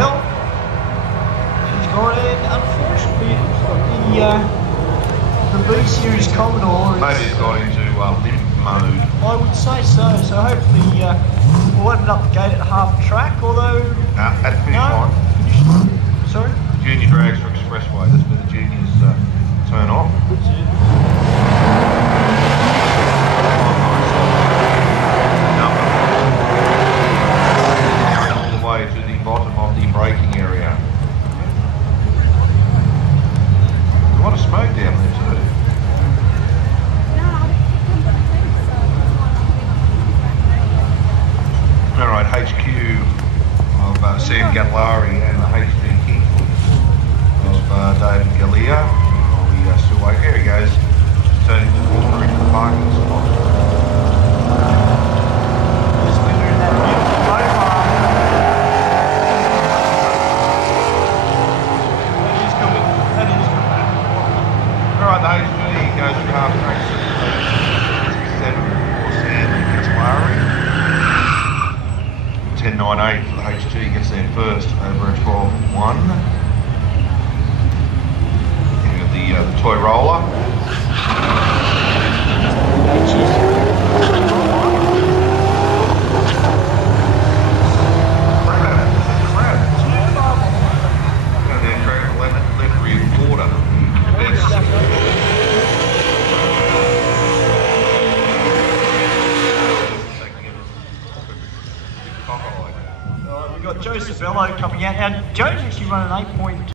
Bell. She's got it. Unfortunately, it looks like the B Series Commodore is... Maybe it's got into limp mode. I would say so. So hopefully we'll open up the gate at half track, although... At the finish line. Finish line. Sorry? Junior drags for expressway. That's where the juniors turn off. That's it. All the way to the bottom of the braking area. A lot of smoke down there too. Alright, HQ of Sam Gattlari and the HG Kingswood of David Galea. Still wait. There he goes. Turning the corner into the parking spot. Yes, we're in that beautiful profile. That is coming. That is coming. Alright, the HG goes through half track 7 for Sam Gattlari. 10.98 for the HG, gets there first over a 12.1. The toy roller. We've got Joseph Bello coming out. Now, Joe's actually running 8.2.